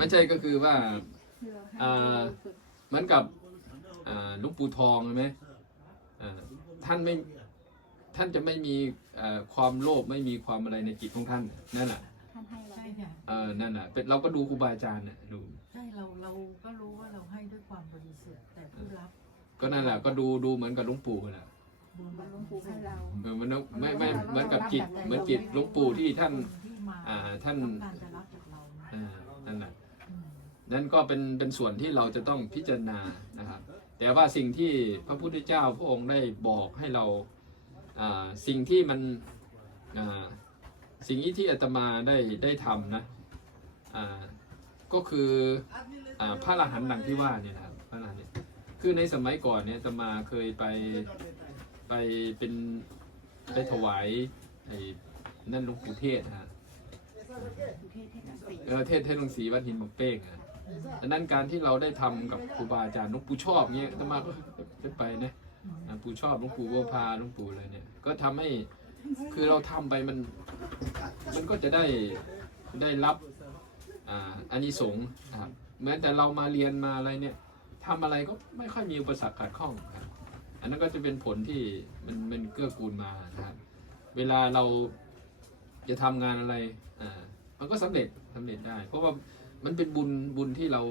ไม่ใช่ก็คือว่าที่เราให้อ่าฝึกเหมือนกับอ่าหลุงปู่ทองใช่ไหมอ่าท่านไม่ท่านจะไม่มีอ่าความโลภไม่มีความอะไรในจิตของท่านนั่นแหละท่านให้เราใช่ค่ะเออนั่นแหละเป็นเราก็ดูครูบาอาจารย์น่ะดู ใช่เราเราก็รู้ว่าเราให้ด้วยความบริสุทธิ์แต่ผู้รับก็นั่นแหละก็ดูดูเหมือนกับหลุงปู่แหละบุญบรรลุปู่ให้เรา เออมันไม่ไม่เหมือนกับจิตเหมือนจิตหลุงปู่ที่ท่าน ที่มาอ่าท่าน ต้องการจะ นั่นก็เป็นเป็นส่วนที่เราจะต้องพิจารณานะครับ แต่ว่าสิ่งที่พระพุทธเจ้าพระองค์ได้บอกให้เราสิ่งที่มันสิ่งที่ที่อาตมาได้ได้ทำนะก็คืออพระอรหันต์ดังที่ว่าเนี่ยนะครับพระอรหันต์เนี่ยคือในสมัยก่อนเนี่ยอาตมาเคยไปไปเป็นไปถวายไอ้นั่นหลวงปู่เทศนะฮะเออเทศเทศหลวงศรีวัดหินหมกเป้งอะ ดังนั้นการที่เราได้ทำกับครูบาอาจารย์หลวงปู่ชอบเงี้ยธรรมาก็จะไปนะอ่าปู่ชอบหลวงปู่บัวพาหลวงปู่เลยเนี่ย ก็ทำให้คือเราทำไปมัน มันก็จะได้ได้รับอ่าอานิสงส์นะครับเหมือนแต่เรามาเรียนมาอะไรเนี่ยทำอะไรก็ไม่ค่อยมีอุปสรรคขัดข้องครับอันนั้นก็จะเป็นผลที่มันมันเกื้อกูลมานะครับเวลาเราจะทำงานอะไรอ่ามันก็สำเร็จสำเร็จได้ เพราะว่า มันเป็นบุญบุญที่เรา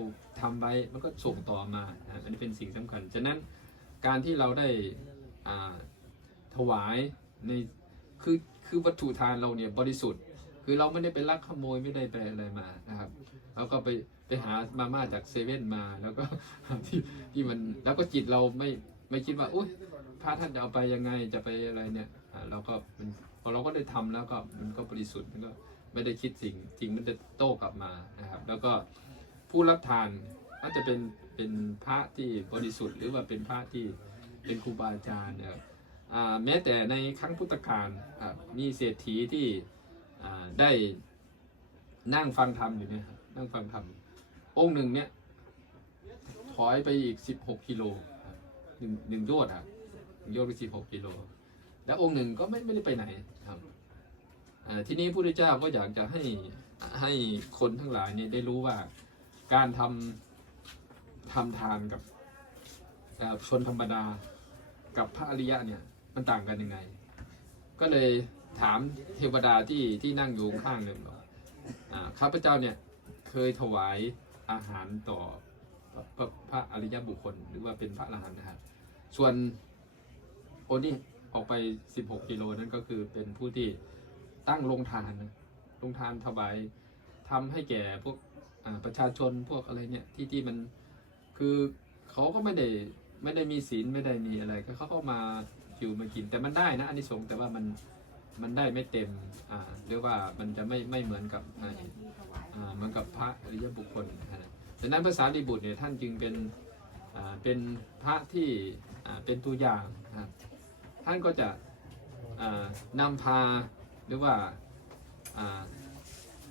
ทำไว้มันก็ส่งต่อมาอันนี้เป็นสิ่งสำคัญ ฉะนั้นการที่เราได้ถวายในคือคือวัตถุทานเราเนี่ยบริสุทธิ์ คือเราไม่ได้ไปลักขโมยไม่ได้ไปอะไรมานะครับเราก็ไปไปหามาม่าจากเซเว่นมาแล้วก็ที่ที่มันแล้วก็จิตเราไม่ไม่คิดว่าอุ้ยพระท่านจะเอาไปยังไงจะไปอะไรเนี่ยเราก็พอเราก็ได้ทำแล้วก็มันก็บริสุทธิ์มันก็ ไม่ได้คิดสิ่งจริงมันจะโต้กลับมานะครับ แล้วก็ผู้รับทานก็จจะเป็นเป็นพระที่บริสุทธิ์ หรือว่าเป็นพระที่เป็นครูบาอาจารย์นะครับอ่าแม้แต่ในครั้งพุทธกาลมีเศรษฐีที่ได้นั่งฟังธรรมอยู่เนี่ยนั่งฟังธรรมองค์หนึ่งเนี่ยถอยไปอีก16กิโลหนึ่งหนึ่งโยชน์ครับหนึ่งโยชน์ไป16กิโล แล้วองค์หนึ่งก็ไม่ไม่ได้ไปไหนครับ ทีนี้พระพุทธเจ้าก็อยากจะให้ให้คนทั้งหลายเนี่ยได้รู้ว่าการทำทำทานกับชนธรรมดากับพระอริยะเนี่ยมันต่างกันยังไง ก็เลยถามเทวดาที่ที่นั่งอยู่ข้างๆเนี่ยบอกอ่าข้าพเจ้าเนี่ยเคยถวายอาหารต่อพระพระอริยบุคคลหรือว่าเป็นพระอรหันต์นะครับส่วนโอนี่ออกไป 16 กิโลนั่นก็คือเป็นผู้ที่ ตั้งโรงทานนะโรงทานถวายทำให้แก่พวกประชาชนพวกอะไรเนี่ยที่ที่มันคือเขาก็ไม่ได้ไม่ได้มีศีลไม่ได้มีอะไรก็เขาก็มาอยู่มากินแต่มันได้นะอันนี้สงส์แต่ว่ามันมันได้ไม่เต็มอ่าหรือว่ามันจะไม่ไม่เหมือนกับอ่าเหมือนกับพระอริยบุคคลนะดังนั้นภาษาลิบุตรเนี่ยท่านจึงเป็นอ่าเป็นพระที่อ่าเป็นตัวอย่างนะท่านก็จะอ่านำพา หรือว่า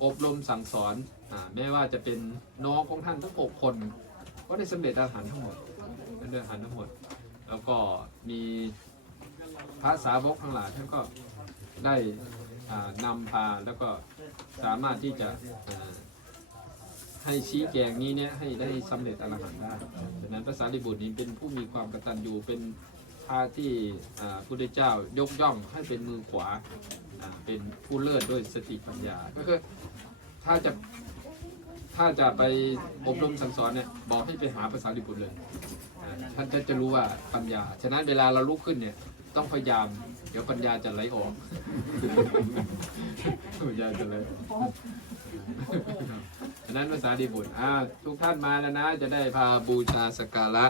อบรมสั่งสอนอาแม้ว่าจะเป็นน้องของท่านทั้งหกคน ก็ได้สำเร็จอาหารทั้งหมดได้อาหารทั้งหมด แล้วก็มีพระสาวกทั้งหลายท่านก็ได้อ่านำพาแล้วก็สามารถที่จะให้ชี้แจงนี้เนี่ยให้ได้สำเร็จอรหันต์ได้ดังนั้นพระสารีบุตรนี้เป็นผู้มีความกตัญญูเป็นพระที่อ่าพุทธเจ้ายกย่องให้เป็นมือขวา เป็นผู้เลิศด้วยสติปัญญา ก็คือถ้าจะถ้าจะไปอบรมสั่งสอนเนี่ยบอกให้ไปหาภาษาลิบุตรเลยท่านจะจะรู้ว่าปัญญา ฉะนั้นเวลาเราลุกขึ้นเนี่ยต้องพยายาม เดี๋ยวปัญญาจะไหลออกปัญญาจะไหลฉะนั้นภาษาลิบุตรอ่าทุกท่านมาแล้วนะ จะได้พาบูชาสการะ